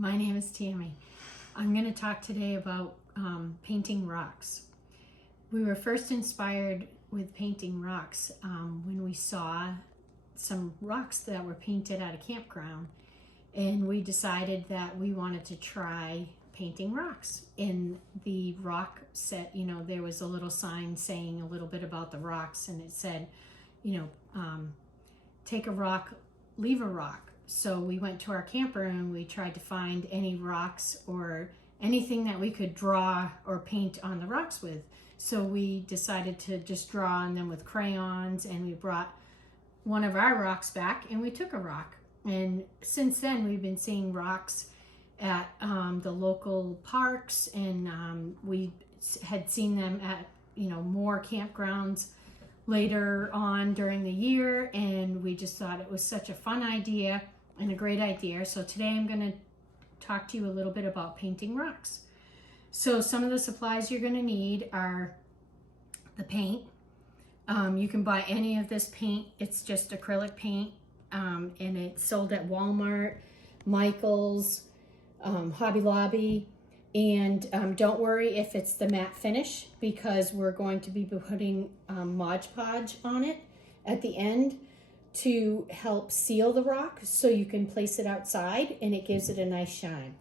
My name is Tammy. I'm going to talk today about painting rocks. We were first inspired with painting rocks when we saw some rocks that were painted at a campground, and we decided that we wanted to try painting rocks. In the rock set, there was a little sign saying a little bit about the rocks, and it said, take a rock, leave a rock. So we went to our camper and we tried to find any rocks or anything that we could draw or paint on the rocks with. So we decided to just draw on them with crayons, and we brought one of our rocks back and we took a rock. And since then we've been seeing rocks at the local parks, and we had seen them at more campgrounds later on during the year, and we just thought it was such a fun idea and a great idea. So today I'm going to talk to you a little bit about painting rocks. So some of the supplies you're going to need are the paint. You can buy any of this paint. It's just acrylic paint, and it's sold at Walmart, Michael's, Hobby Lobby. And don't worry if it's the matte finish, because we're going to be putting Mod Podge on it at the end to help seal the rock so you can place it outside and it gives it a nice shine.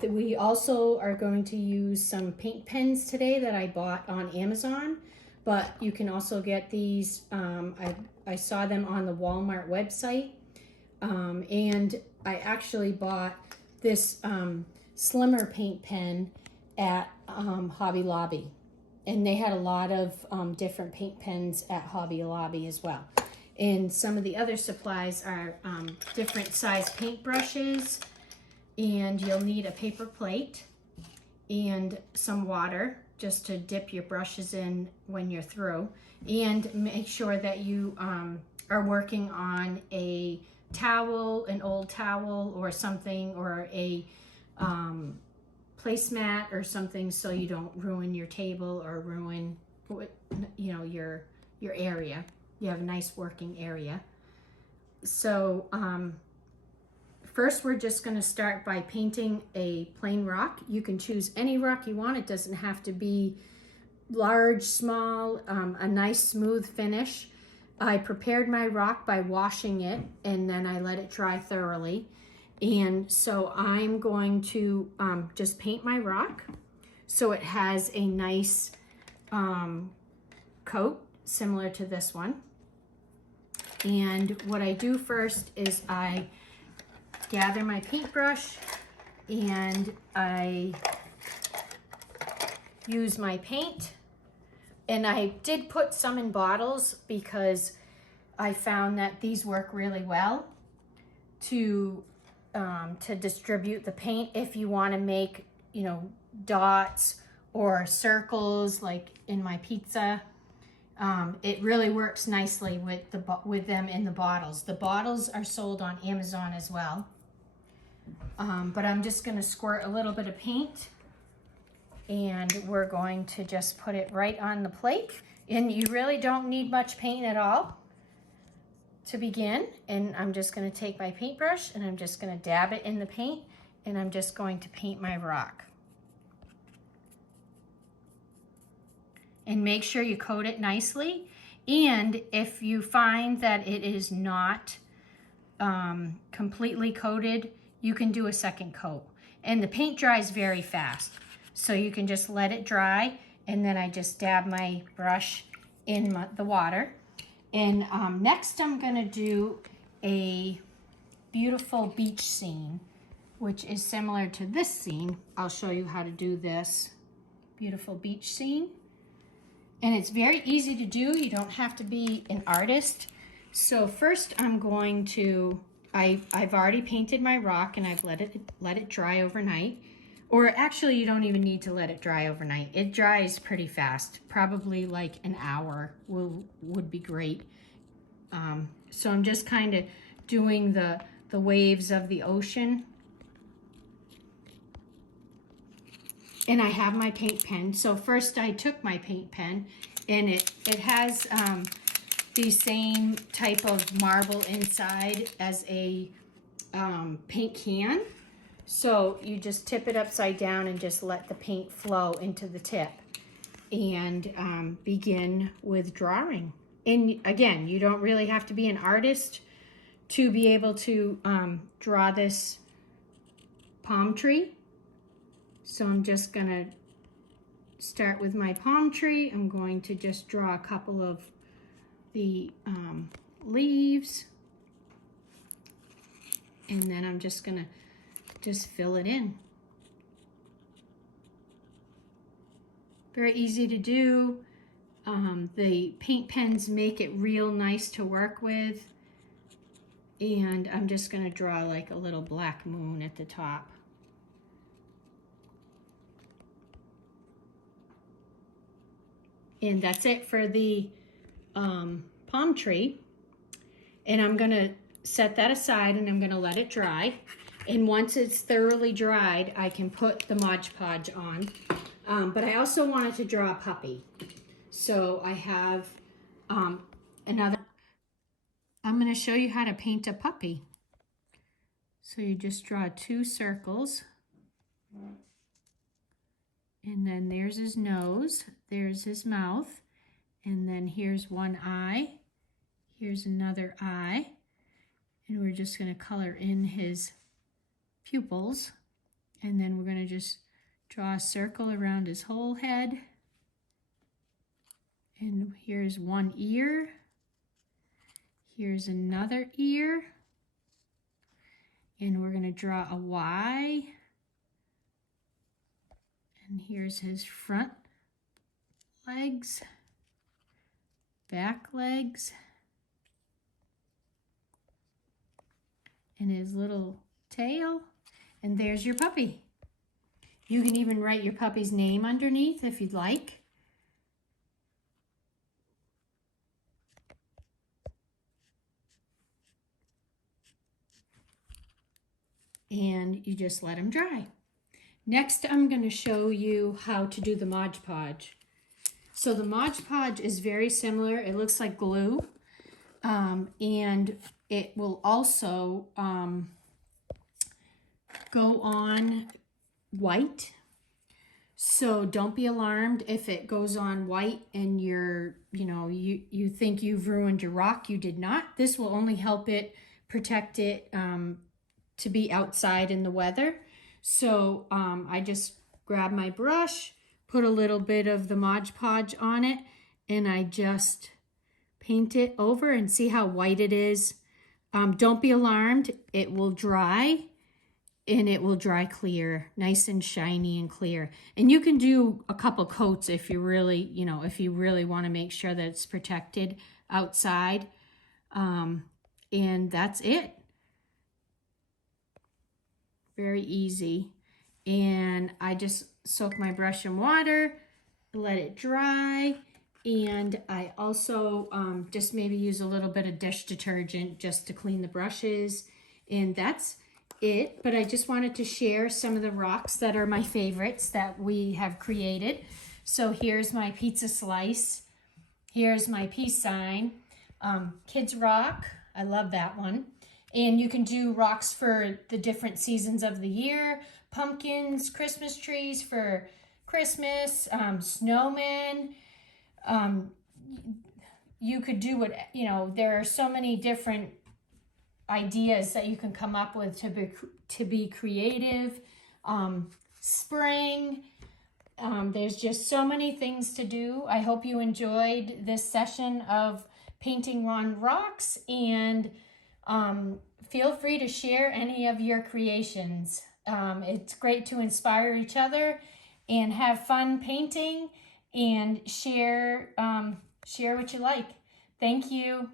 We also are going to use some paint pens today that I bought on Amazon, but you can also get these. I saw them on the Walmart website, and I actually bought this slimmer paint pen at Hobby Lobby, and they had a lot of different paint pens at Hobby Lobby as well. And some of the other supplies are different size paint brushes, and you'll need a paper plate and some water just to dip your brushes in when you're through. And make sure that you are working on a towel, an old towel or something, or a placemat or something, so you don't ruin your table or ruin your area. You have a nice working area. So first we're just going to start by painting a plain rock. You can choose any rock you want. It doesn't have to be large, small, a nice smooth finish. I prepared my rock by washing it, and then I let it dry thoroughly. And so I'm going to just paint my rock so it has a nice coat similar to this one. And what I do first is I gather my paintbrush and I use my paint. And I did put some in bottles because I found that these work really well to distribute the paint. If you want to make, dots or circles like in my pizza, it really works nicely with them in the bottles. The bottles are sold on Amazon as well. But I'm just going to squirt a little bit of paint, and we're going to just put it right on the plate. And you really don't need much paint at all to begin. And I'm just going to take my paintbrush and I'm just going to dab it in the paint, and I'm just going to paint my rock. And make sure you coat it nicely. And if you find that it is not completely coated, you can do a second coat. And the paint dries very fast, so you can just let it dry, and then I just dab my brush in the water. And next I'm gonna do a beautiful beach scene, which is similar to this scene. I'll show you how to do this beautiful beach scene. And it's very easy to do. You don't have to be an artist. So first I'm going to, I've already painted my rock, and I've let it dry overnight. Or actually, you don't even need to let it dry overnight. It dries pretty fast. Probably like an hour would be great. So I'm just kind of doing the waves of the ocean. And I have my paint pen. So first I took my paint pen, and it has the same type of marble inside as a paint can. So you just tip it upside down and just let the paint flow into the tip, and begin with drawing. And again, you don't really have to be an artist to be able to draw this palm tree. So I'm just gonna start with my palm tree. I'm going to just draw a couple of the leaves, and then I'm just gonna fill it in. Very easy to do. The paint pens make it real nice to work with. And I'm just gonna draw like a little black moon at the top. And that's it for the palm tree. And I'm gonna set that aside and I'm gonna let it dry. And once it's thoroughly dried, I can put the Mod Podge on. But I also wanted to draw a puppy. So I have another, I'm gonna show you how to paint a puppy. So you just draw 2 circles. And then there's his nose, there's his mouth, and then here's one eye, here's another eye, and we're just going to color in his pupils, and then we're going to just draw a circle around his whole head, and here's one ear, here's another ear, and we're going to draw a Y. And here's his front legs, back legs, and his little tail. And there's your puppy. You can even write your puppy's name underneath if you'd like. And you just let him dry. Next, I'm going to show you how to do the Mod Podge. So the Mod Podge is very similar. It looks like glue, and it will also go on white. So don't be alarmed if it goes on white and you think you've ruined your rock. You did not. This will only help it, protect it to be outside in the weather. So I just grab my brush, put a little bit of the Mod Podge on it, and I just paint it over and see how white it is. Don't be alarmed. It will dry, and it will dry clear, nice and shiny and clear. And you can do a couple coats if you really, if you really want to make sure that it's protected outside. And that's it. Very easy. And I just soak my brush in water, let it dry, and I also just maybe use a little bit of dish detergent just to clean the brushes, and that's it. But I just wanted to share some of the rocks that are my favorites that we have created. So here's my pizza slice, here's my peace sign, Kids Rock, I love that one. And you can do rocks for the different seasons of the year, pumpkins, Christmas trees for Christmas, snowmen. You could do what, there are so many different ideas that you can come up with to be creative. Spring, there's just so many things to do. I hope you enjoyed this session of painting on rocks, and feel free to share any of your creations. It's great to inspire each other and have fun painting and share what you like. Thank you.